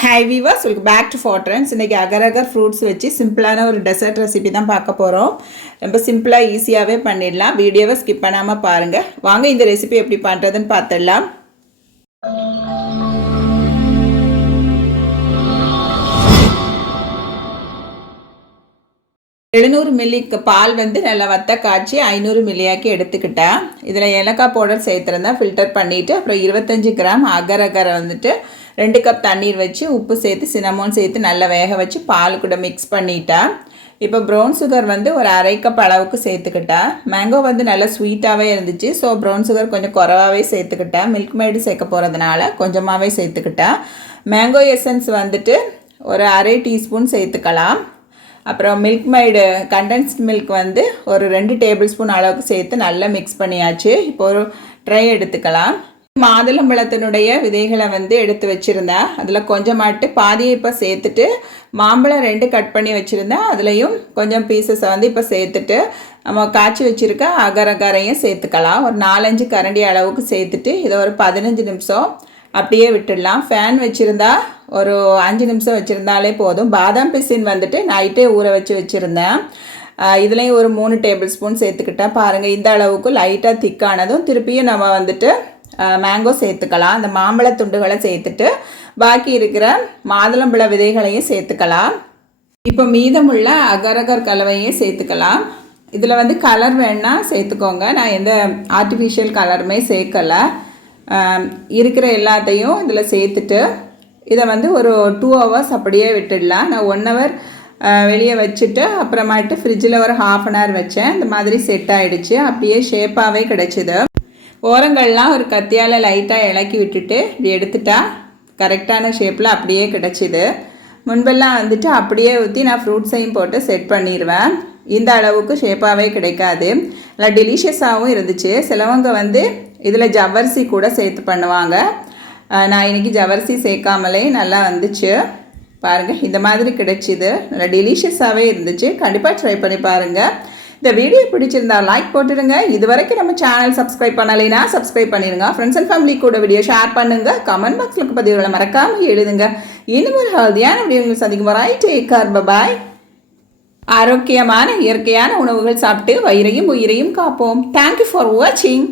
Hi viewers, welcome back to ஃபார்ட்ரன்ஸ். இன்றைக்கி அகர் அகர் ஃப்ரூட்ஸ் வச்சு சிம்பிளான ஒரு டெசர்ட் ரெசிபி தான் பார்க்க போகிறோம். ரொம்ப சிம்பிளாக ஈஸியாகவே பண்ணிடலாம். வீடியோவை ஸ்கிப் பண்ணாமல் பாருங்கள். வாங்க இந்த ரெசிபி எப்படி பண்ணுறதுன்னு பார்த்துடலாம். எழுநூறு மில்லி பால் வந்து நல்லா வத்த காய்ச்சி 500 மில்லியாக்கி எடுத்துக்கிட்டேன். இதில் ஏலக்காய் பவுடர் சேர்த்துருந்தேன், ஃபில்டர் பண்ணிவிட்டு. அப்புறம் 25 கிராம் அகர் அகரை வந்துட்டு 2 கப் தண்ணீர் வச்சு உப்பு சேர்த்து சினமோன் சேர்த்து நல்லா வேக வச்சு பால் கூட மிக்ஸ் பண்ணிட்டேன். இப்போ ப்ரௌன் சுகர் வந்து ஒரு 1/2 கப் அளவுக்கு சேர்த்துக்கிட்டேன். மேங்கோ வந்து நல்லா ஸ்வீட்டாகவே இருந்துச்சு. ஸோ ப்ரௌன் சுகர் கொஞ்சம் குறவாகவே சேர்த்துக்கிட்டேன். மில்க் மேடு சேர்க்க போகிறதுனால கொஞ்சமாகவே சேர்த்துக்கிட்டேன். மேங்கோ எசன்ஸ் வந்துட்டு ஒரு 1/2 டீஸ்பூன் சேர்த்துக்கலாம். அப்புறம் மில்க் மைடு கண்டென்ஸ்ட் மில்க் வந்து ஒரு 2 டேபிள் ஸ்பூன் அளவுக்கு சேர்த்து நல்லா மிக்ஸ் பண்ணியாச்சு. இப்போ ஒரு ட்ரை எடுத்துக்கலாம். மாதுளம்பழத்தினுடைய விதைகளை வந்து எடுத்து வச்சுருந்தேன். அதில் கொஞ்சமாட்டு பாதியை இப்போ சேர்த்துட்டு மாம்பழம் 2 கட் பண்ணி வச்சுருந்தேன். அதுலேயும் கொஞ்சம் பீசஸை வந்து இப்போ சேர்த்துட்டு நம்ம காய்ச்சி வச்சுருக்க அகர் அகரையும் சேர்த்துக்கலாம். ஒரு 4-5 கரண்டி அளவுக்கு சேர்த்துட்டு இதை ஒரு 15 நிமிஷம் அப்படியே விட்டுடலாம். ஃபேன் வச்சுருந்தா ஒரு 5 நிமிஷம் வச்சுருந்தாலே போதும். பாதாம் பிசின் வந்துட்டு நைட்டே ஊற வச்சு வச்சுருந்தேன். இதுலேயும் ஒரு 3 டேபிள் ஸ்பூன் சேர்த்துக்கிட்டேன். பாருங்கள், இந்த அளவுக்கு லைட்டாக திக்கானதும் திருப்பியும் நம்ம வந்துட்டு மேங்கோ சேர்த்துக்கலாம். அந்த மாம்பழ துண்டுகளை சேர்த்துட்டு பாக்கி இருக்கிற மாதுளம்பழ விதைகளையும் சேர்த்துக்கலாம். இப்போ மீதமுள்ள அகர் அகர் கலவையும் சேர்த்துக்கலாம். இதில் வந்து கலர் வேணால் சேர்த்துக்கோங்க. நான் எந்த ஆர்டிஃபிஷியல் கலருமே சேர்க்கலை. இருக்கிற எல்லாத்தையும் இதில் சேர்த்துட்டு இதை வந்து ஒரு 2 ஹவர்ஸ் அப்படியே விட்டுடலாம். நான் 1 ஹவர் வெளியே வச்சுட்டு அப்புறமாட்டு ஃப்ரிட்ஜில் ஒரு 1/2 அன் ஹவர் வச்சேன். இந்த மாதிரி செட் ஆகிடுச்சு. அப்படியே ஷேப்பாகவே கிடச்சிது. ஓரங்கள்லாம் ஒரு கத்தியால் லைட்டாக இலக்கி விட்டுட்டு இப்படி எடுத்துட்டா கரெக்டான ஷேப்பில் அப்படியே கிடச்சிது. முன்பெல்லாம் வந்துட்டு அப்படியே ஊற்றி நான் ஃப்ரூட்ஸையும் போட்டு செட் பண்ணிடுவேன். இந்த அளவுக்கு ஷேப்பாகவே கிடைக்காது. நல்லா டெலிஷியஸாகவும் இருந்துச்சு. சிலவங்க வந்து இதில் ஜவ்வரிசி கூட சேர்த்து பண்ணுவாங்க. நான் இன்றைக்கி ஜவ்வரிசி சேர்க்காமலே நல்லா வந்துச்சு. பாருங்கள், இந்த மாதிரி கிடைச்சிது. நல்லா டெலிஷியஸாகவே இருந்துச்சு. கண்டிப்பாக ட்ரை பண்ணி பாருங்கள். இந்த வீடியோ பிடிச்சிருந்தா லைக் போட்டுடுங்க. இது வரைக்கும் நம்ம சேனல் சப்ஸ்கிரைப் பண்ணலைன்னா சப்ஸ்கிரைப் பண்ணிடுங்க. ஃப்ரெண்ட்ஸ் அண்ட் ஃபேமிலி கூட வீடியோ ஷேர் பண்ணுங்கள். கமெண்ட் பாக்ஸில் பதிவுகளை மறக்காமல் எழுதுங்க. இன்னும் ஒரு ஹெல்தியான வீடியோ சந்திக்கும் வரை டேக் கேர், பை. ஆரோக்கியமான இயற்கையான உணவுகள் சாப்பிட்டு வயிறையும் உயிரையும் காப்போம். தேங்க்யூ ஃபார் வாட்சிங்.